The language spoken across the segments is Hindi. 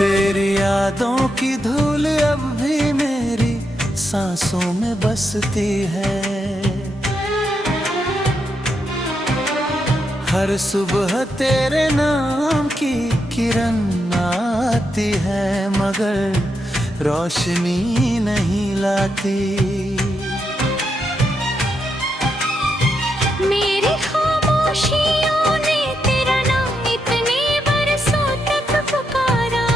तेरी यादों की धूल अब भी मेरी सांसों में बसती है। हर सुबह तेरे नाम की किरण आती है, मगर रोशनी नहीं लाती। मेरी खामोशियों ने तेरा नाम इतने बरसों तक पुकारा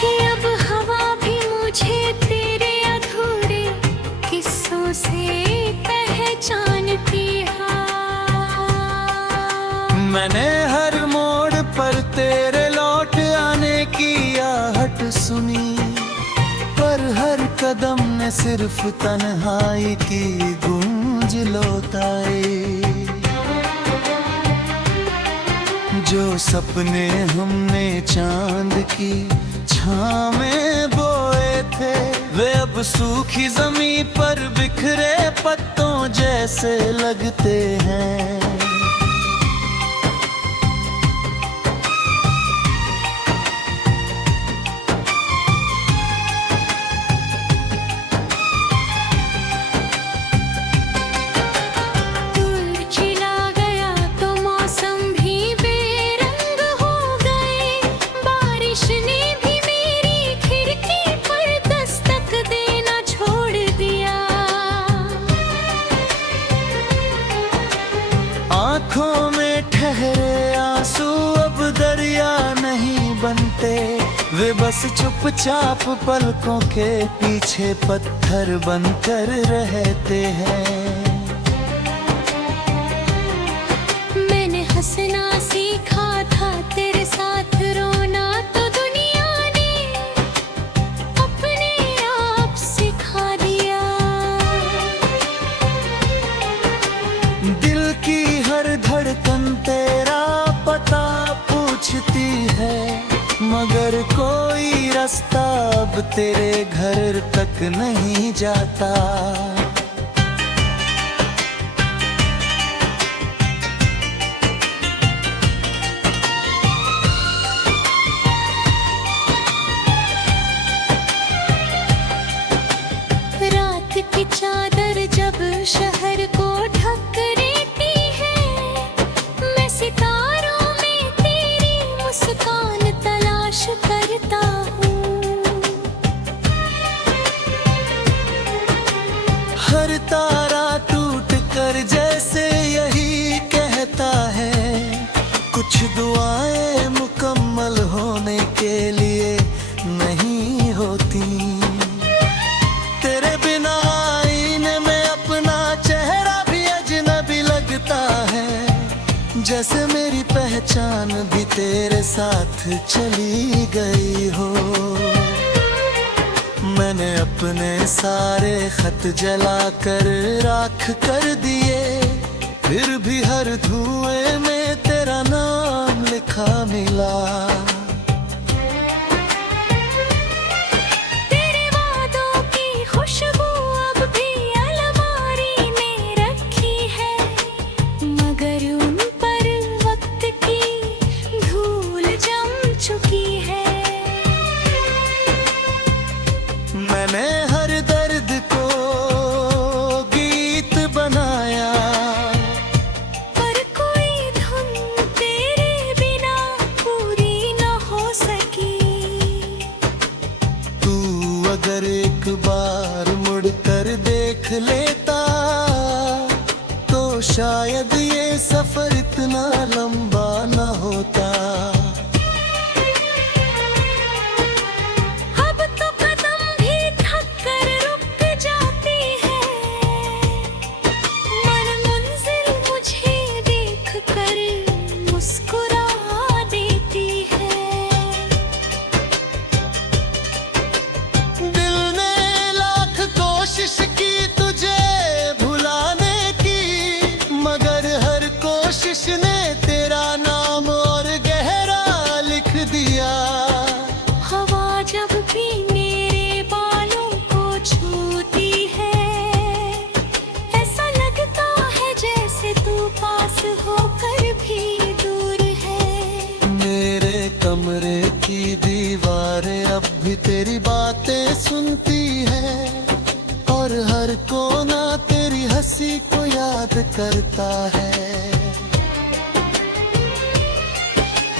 कि अब हवा भी मुझे तेरे अधूरे किस्सों से पहचानती है। मैंने हर मोड़ पर तेरे लौट आने की आहट सुनी, पर हर कदम ने सिर्फ तन्हाई की गूंज लौटाई। जो सपने हमने चांद की छाँव में बोए थे, वे अब सूखी जमीन पर बिखरे पत्तों जैसे लगते हैं। आँखों में ठहरे आंसू अब दरिया नहीं बनते, वे बस चुपचाप पलकों के पीछे पत्थर बनकर रहते हैं। मैंने हंसना सीखा था तेरे साथ, रोना तो दुनिया ने अपने आप सिखा दिया। दिल की हर धड़कन तेरा पता पूछती है, मगर कोई रास्ता अब तेरे घर तक नहीं जाता। रात की चादर जब शहर को ढक देती है, मैं सितारों में तेरी मुस्कान तलाश करता हूँ। हर तारा टूट कर जैसे यही कहता है, कुछ दुआएं मुकम्मल होने के लिए नहीं होती। तेरे बिना आईने में अपना चेहरा भी अजनबी लगता है, जैसे मेरी पहचान भी तेरे साथ चली गई हो। मैंने अपने सारे खत जला कर राख कर दिए, फिर भी हर धुएं में तेरा नाम लिखा मिला। तेरे वादों की खुशबू अब भी अलमारी में रखी है, मगर उन पर वक्त की धूल जम चुकी है। मैंने हर दर्द को गीत बनाया, पर कोई धुन तेरे बिना पूरी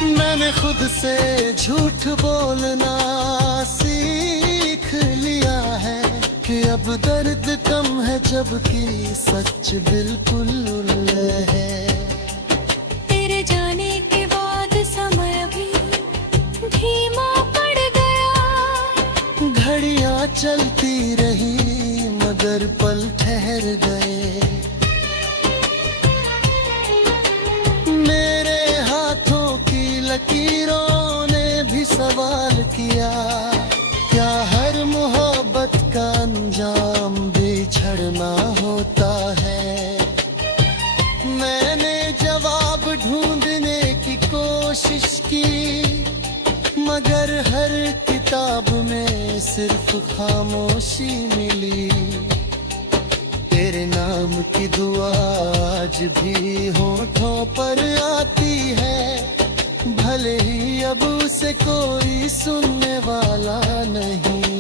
मैंने खुद से झूठ बोलना सीख लिया है कि अब दर्द कम है जबकि सच बिल्कुल है। तेरे जाने के बाद समय भी धीमा पड़ गया। घड़ियां चलती रही मगर पल ठहर गए। मेरे हाथों की लकीरों ने भी सवाल किया, क्या हर मोहब्बत का अंजाम बिछड़ना होता है। मैंने जवाब ढूंढने की कोशिश की मगर हर किताब में सिर्फ खामोशी मिली। तेरे नाम की दुआ आज भी होठों पर आती है, भले ही अब उसे कोई सुनने वाला नहीं।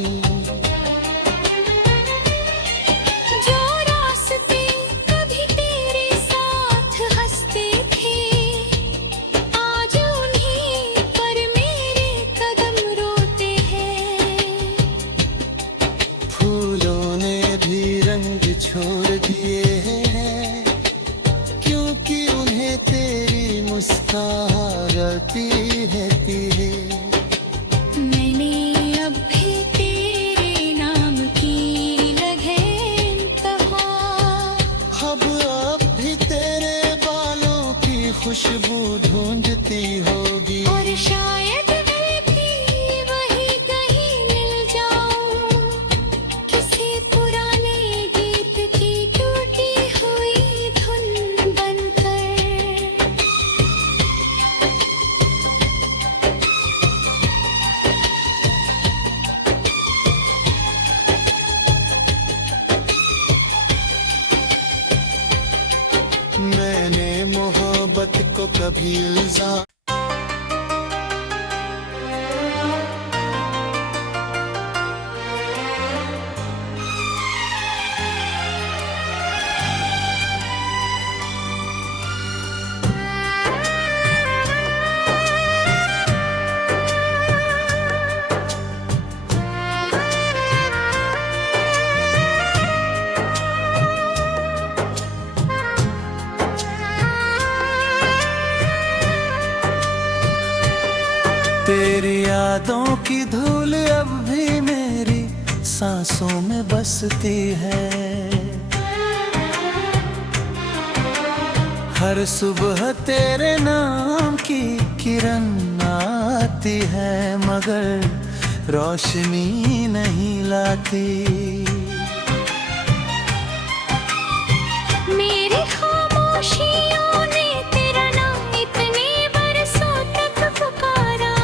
जो रास्ते कभी तेरे साथ हंसते थे, आज उन्हीं पर मेरे कदम रोते हैं। फूलों ने भी रंग छोड़ दिए हैं क्योंकि उन्हें तेरी मुस्कुराती रहती है। मैंने अब भी तेरे नाम की लगन कहा। अब भी तेरे बालों की खुशबू ढूंढती होगी और शायद मैं भी वही कहीं मिल जाऊं, किसी पुराने गीत की टूटी हुई धुन बनकर। मैंने मोहब्बत को कभी इल्जाम तेरी यादों की धूल अब भी मेरी सांसों में बसती है। हर सुबह तेरे नाम की किरण आती है मगर रोशनी नहीं लाती। मेरी खामोशियों ने तेरा नाम इतने बरसों तक पुकारा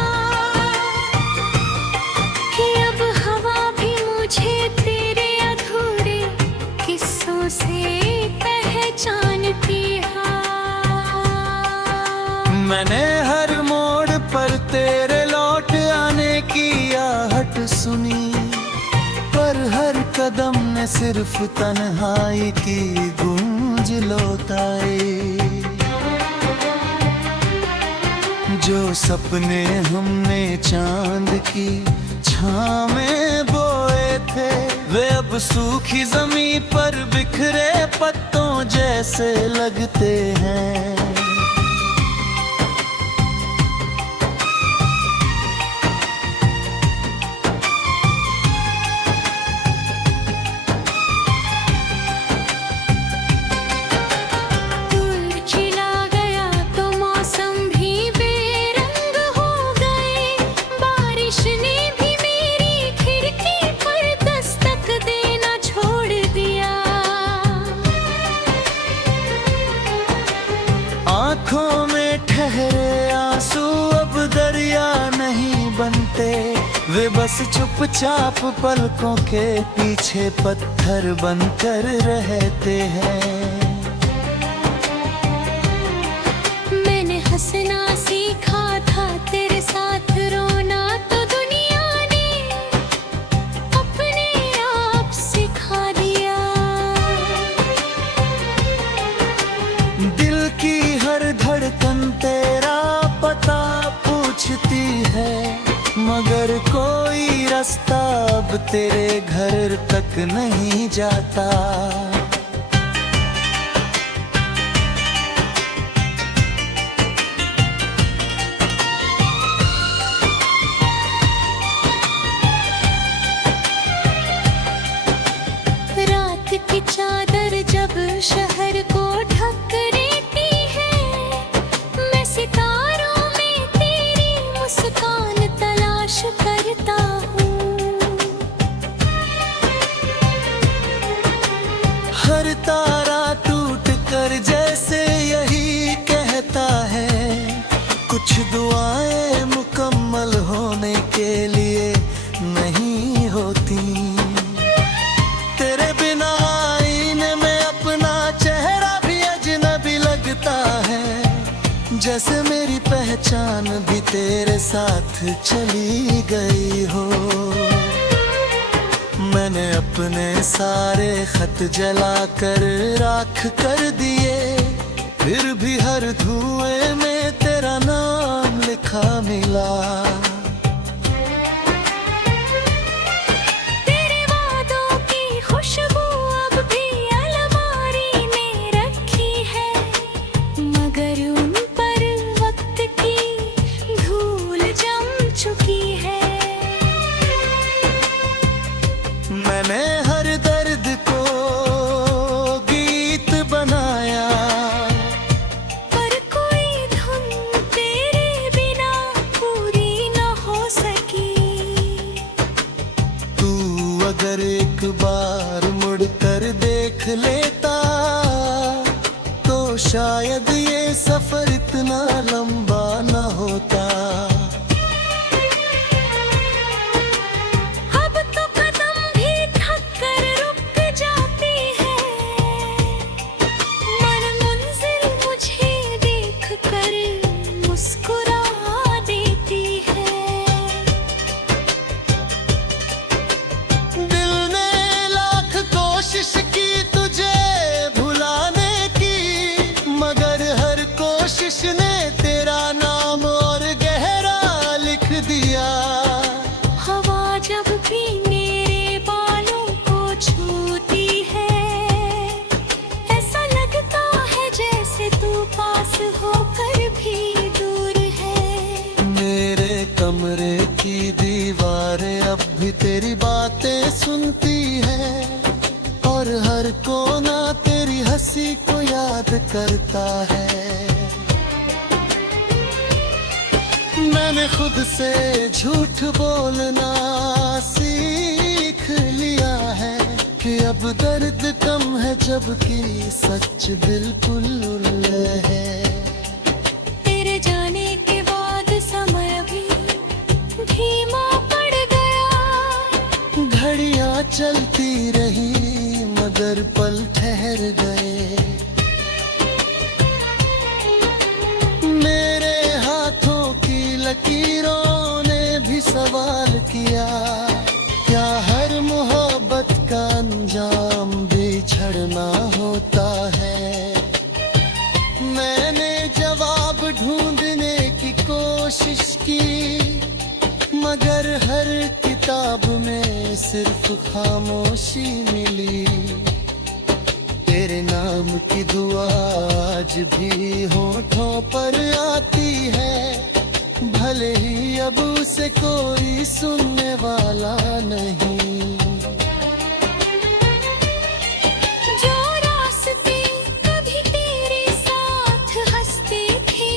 कि अब हवा भी मुझे तेरे अधूरे किस्सों से पहचानती है। मैंने हर मोड़ पर तेरे लौट आने की आहट सुनी पर हर कदम ने सिर्फ तन्हाई की गूंज लौटाई। जो सपने हमने चांद की छाँव में बोए थे वे अब सूखी जमीन पर बिखरे पत्तों जैसे लगते हैं। आँखों में ठहरे आंसू अब दरिया नहीं बनते, वे बस चुपचाप पलकों के पीछे पत्थर बनकर रहते हैं। मैंने हंसना सीखा था तेरे साथ रोना तो दुनिया ने अपने आप सिखा दिया। दिल की हर धड़कन तेरा पता रास्ता अब तेरे घर तक नहीं जाता। रात की चादर जब शहर को ढक देती है, मैं सितारों में तेरी मुस्कान तलाश करता हूँ। हर तारा टूट कर जैसे यही कहता है, कुछ दुआएं मुकम्मल होने के लिए नहीं होती। तेरे बिना आईने में अपना चेहरा भी अजनबी लगता है, जैसे मेरी पहचान भी तेरे साथ चली गई हो। मैंने अपने सारे खत जला कर राख कर दिए, फिर भी हर धुएं में तेरा नाम लिखा मिला। तेरे वादों की खुशबू अब भी अलमारी में रखी है, मगर उन पर वक्त की धूल जम चुकी है। मैंने हर दर्द को गीत बनाया, पर कोई धुन तेरे बिना पूरी न हो सकी। तू अगर एक बार मुड़कर देख लेता, तो शायद ये सफर इतना लंबा न होता। अब तो कदम भी थक कर रुक जाती है, मन मुंजिल मुझे देख कर मुस्कुरा देती है। दिल ने लाख कोशिश की तुझे भुलाने की, मगर हर कोशिश ने तेरा नाम और गहरा लिख दिया। हवा जब भी मेरे बालों को छूती है, ऐसा लगता है जैसे तू पास होकर भी दूर है। मेरे कमरे की दीवारें अब भी तेरी बातें सुनती है, और हर कोना तेरी हंसी को याद करता है। मैंने खुद से झूठ बोलना सीख लिया है, कि अब दर्द कम है जबकि सच बिल्कुल उल्टा है। तेरे जाने के बाद समय भी धीमा पड़ गया, घड़ियां चलती रही मगर पल ठहर गए। मेरे हाथों की लकीरों ने भी सवाल किया, क्या हर मोहब्बत का अंजाम बिछड़ना होता है। मैंने जवाब ढूंढने की कोशिश की, मगर हर किताब में सिर्फ खामोशी मिली। तेरे नाम की दुआ आज भी होठों पर आती है, भले ही अब उसे कोई सुनने वाला नहीं। जो रास्ते कभी तेरे साथ हंसते थे,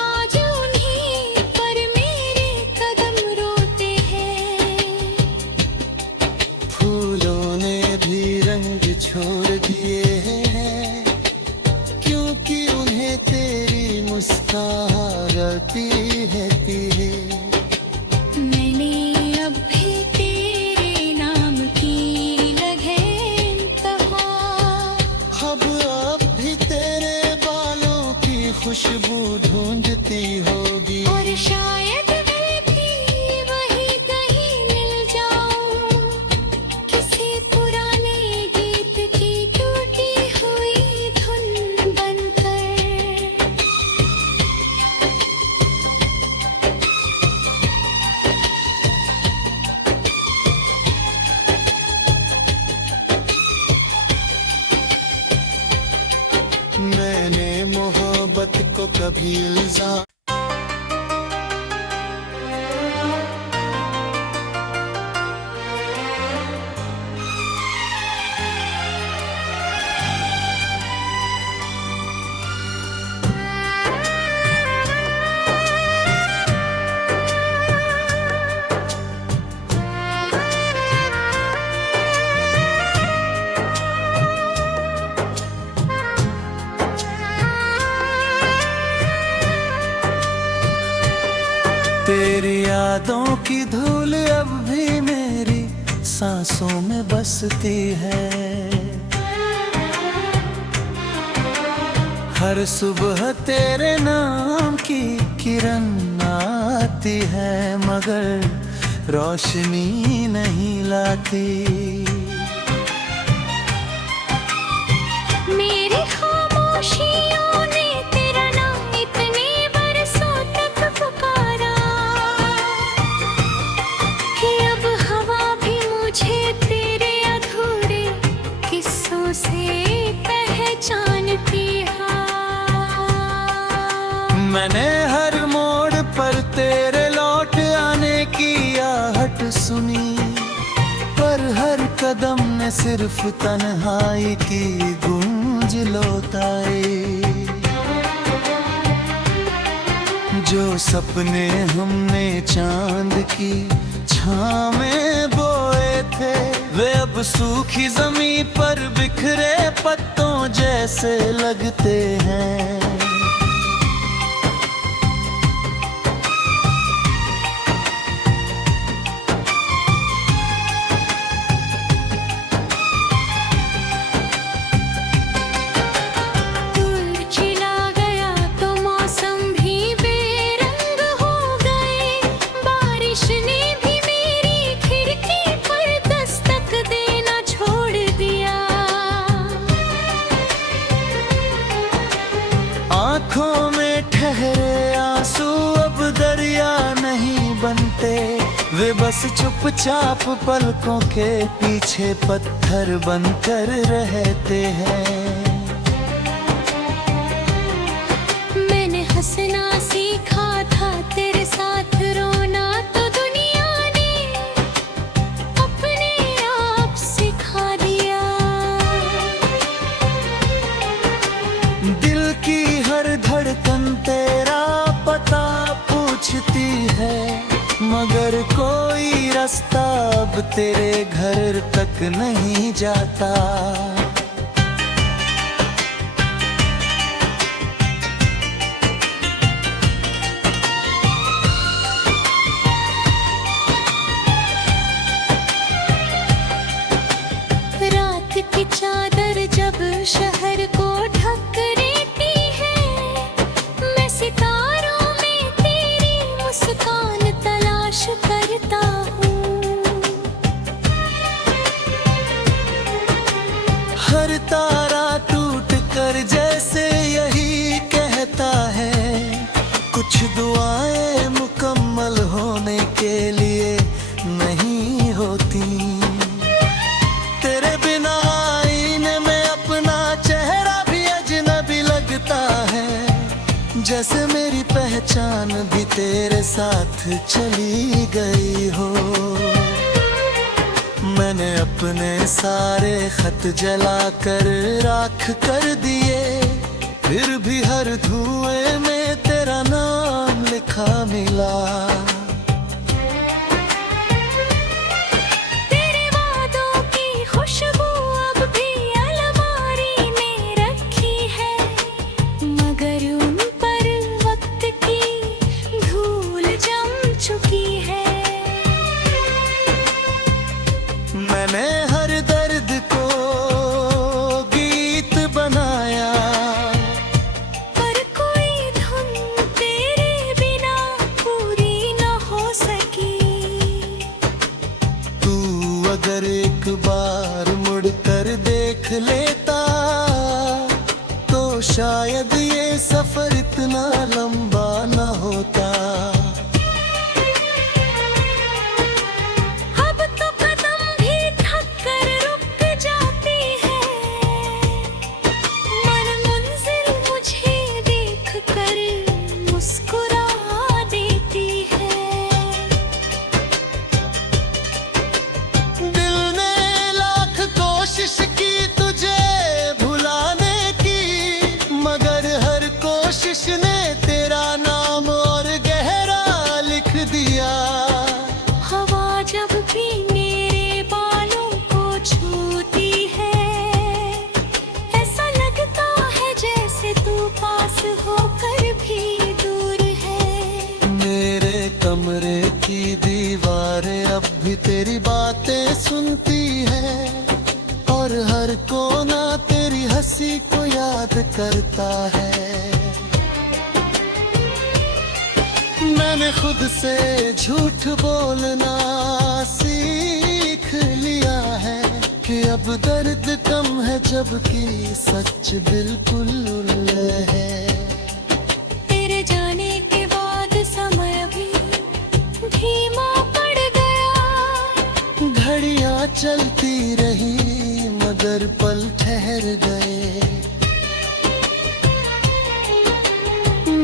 आज उन्हीं पर मेरे कदम रोते हैं। फूलों ने भी रंग छोड़ दिए हैं, क्योंकि उन्हें तेरी मुस्कुराती है तेरे। मैंने अब भी तेरे नाम की लगन कहा, अब भी तेरे बालों की खुशबू ढूंढती होगी। और शायद मैं भी वही कहीं मिल जाऊं, किसी पुराने गीत की टूटी हुई धुन बनकर। तेरी यादों की धूल अब भी मेरी सांसों में बसती है। हर सुबह तेरे नाम की किरण आती है, मगर रोशनी नहीं लाती। मेरी खामोशियों ने तेरा नाम इतने बरसों तक पुकारा कि अब हवा भी मुझे तेरे अधूरे किस्सों से पहचानती है। मैंने हर मोड़ पर तेरे लौट आने की आहट सुनी, पर हर कदम ने सिर्फ तन्हाई की गूंज लौटाई। जो सपने हमने चांद की छाँव में बोए थे, वे अब सूखी जमीन पर बिखरे पत्तों जैसे लगते हैं। आँखों में ठहरे आंसू अब दरिया नहीं बनते, वे बस चुपचाप पलकों के पीछे पत्थर बनकर रहते हैं। मैंने हंसना सीखा था तेरे साथ, रोना तो दुनिया ने अपने आप सिखा दिया। दिल की हर धड़कन तेरा पता पूछती है, मगर कोई रास्ता अब तेरे घर तक नहीं जाता। रात की चादर जब शहर को ढक देती है, मैं सितारों में तेरी मुस्कान तलाश करता हूँ। हर तारा टूट कर जैसे यही कहता है, कुछ दुआएं मुकम्मल होने के लिए नहीं होती। तेरे बिना आईने में अपना चेहरा भी अजनबी लगता है, जैसे मेरी पहचान भी तेरे साथ चली गई हो। मैंने अपने सारे खत जला कर राख कर दिए, फिर भी हर धुएं में तेरा नाम लिखा मिला। तेरे वादों की खुशबू अब भी अलमारी में रखी है, मगर उन पर वक्त की धूल जम चुकी है। मैंने हर दर्द को गीत बनाया, पर कोई धुन तेरे बिना पूरी मैंने खुद से झूठ बोलना सीख लिया है कि अब दर्द कम है जबकि सच बिल्कुल उल्टा है। तेरे जाने के बाद समय भी धीमा पड़ गया। घड़ियां चलती रही मगर पल ठहर गए।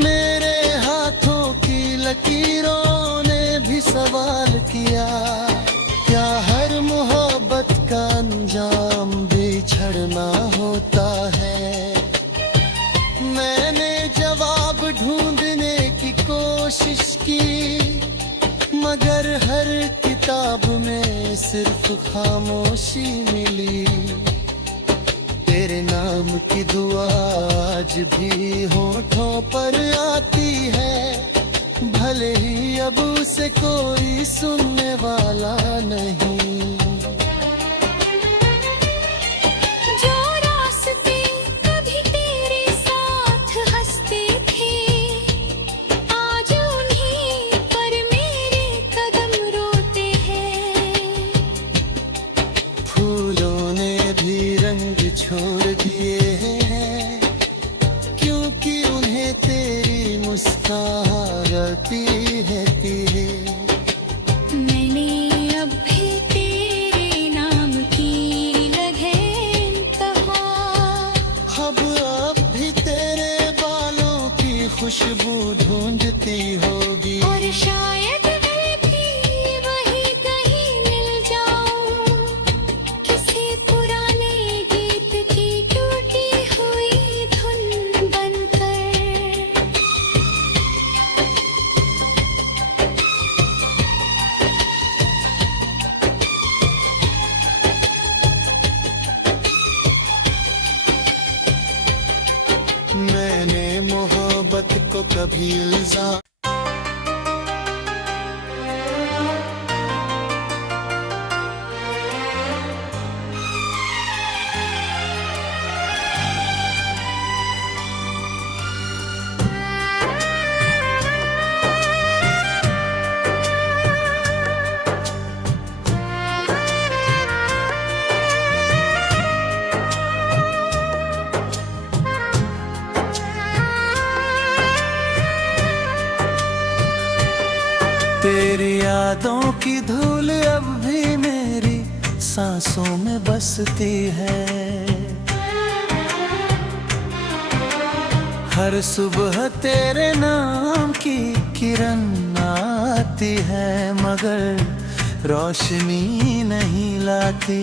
मेरे हाथों की लकीरों ने भी सवाल किया, क्या हर मोहब्बत का अंजाम बिछड़ना होता है। मैंने जवाब ढूंढने की कोशिश की मगर हर किताब में सिर्फ खामोशी मिली। तेरे नाम की दुआ आज भी होठों पर आती है, भले ही अब उसे कोई सुनने वाला नहीं। जो रास्ते कभी तेरे साथ हंसते थे, आज उन्हीं पर मेरे कदम रोते हैं। फूलों ने भी रंग छोड़ दिए हैं क्योंकि उन्हें तेरी मुस्कुराती है तेरे। मैंने अब भी तेरे नाम की लगन कहा। अब भी तेरे बालों की खुशबू ढूंढती होगी। और शायद मैं भी वहीं कहीं मिल जाऊं, किसी पुराने गीत की टूटी हुई धुन बनकर। मैंने मोहब्बत को कभी इल्जाम तेरी यादों की धूल अब भी मेरी सांसों में बसती है। हर सुबह तेरे नाम की किरण आती है मगर रोशनी नहीं लाती।